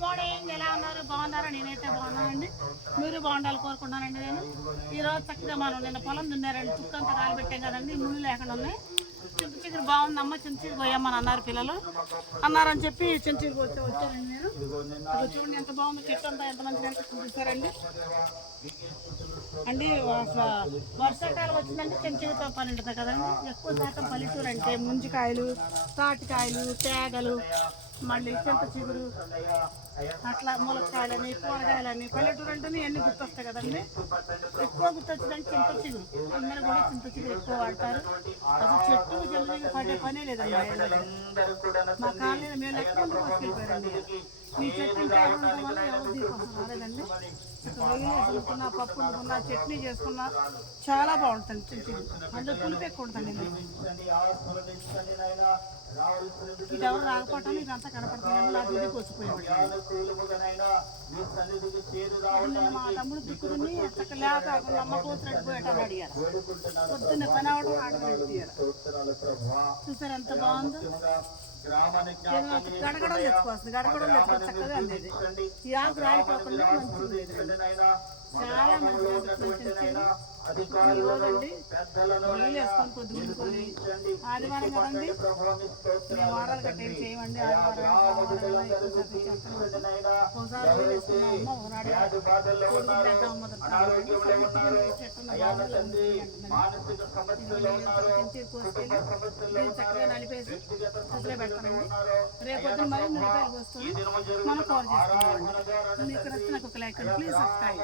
Good ఎలా ఉన్నారు? బాగున్నారా? నేనైతే బాగున్నానండి. మీరు బాగుండాలి కోరుకున్నానండి నేను. ఈరోజు చక్కగా మనం నిన్న పొలం దున్నారండి. చుట్టంతా కాలు పెట్టాం కదండి. ముళ్ళు లేకుండా ఉన్నాయి. చింత చిగురు బాగుందమ్మ. చింత చిగురు పోయామని అన్నారు పిల్లలు. అన్నారని చెప్పి చింత చిగురు పోతే వచ్చారండి నేను. అది చూడండి ఎంత బాగుందో. చెట్టు అంతా ఎంత మంచిగా చూపిస్తారండి అండి అసలు వర్షాకాలం వచ్చిందంటే చింత చిగురుతో పని ఉంటుంది కదండి. ఎక్కువ శాతం పల్లెటూరు అంటే ముంజికాయలు తాటికాయలు తేగలు మళ్ళీ చింత చిగురు అట్లా ములక్కాయలని కూరగాయలని పల్లెటూరు అంటేనే ఎన్ని గుర్తొస్తాయి కదండి. ఎక్కువ గుర్తొచ్చిందంటే చింత చిగురు. అందరూ కూడా చింత చిగురు ఎక్కువ వాడతారు. అసలు చెట్టు జల్దీగా పడే పనే లేదండి. మా కాలనీ మా కాలనీలో మేము ఎక్కడ తీసుకెళ్ళిపోయారండి ఈ చెట్టు ఇంకా ఉండడం వల్ల ఎవరు దీనికోసం రాలేదండి. రొయ్యలు వేసుకున్నా పప్పు వండుకున్నా చట్నీ చేసుకున్నా చాలా బాగుంటుంది. చింత అందులో పులుపు ఎక్కువ ఉంటుంది ఇది. ఎవరు రాకపోవటం ఇదంతా కనపడుతుంది. నా దిగి వచ్చిపోయేవాడు మా తమ్ముడు దిక్కుని చక్క లేక అమ్మ కూతురు పోయేటాన్ని అడిగారు. పొద్దున్న పని అవడం ఆడ చూసారు ఎంత బాగుందో? గడగడం తెచ్చుకోవాల్సింది. గడగడం తెచ్చుకోవాలి. చక్కగా ఉండేది. ఈ ఆకు రాలిపోకుండా మంచిగా చాలా మంచిగా నీళ్ళు వేసుకొని ఆదివారం కదండి. మేము వారాలు చేయమండి. ఆదివారం. ఒకసారి నీళ్ళు వేసుకున్నాం. అమ్మ ఒకనాడు చెట్టున్న చక్కగా నలిపేసి ఫ్రిడ్జ్లో పెడతానండి. రేపు పొద్దున మరి మిరపకాయలు కోసుకొని మనం కూర చేసుకుందామండి. మీకు నచ్చిన ఒక లైక్ ప్లీజ్ సబ్స్క్రైబ్.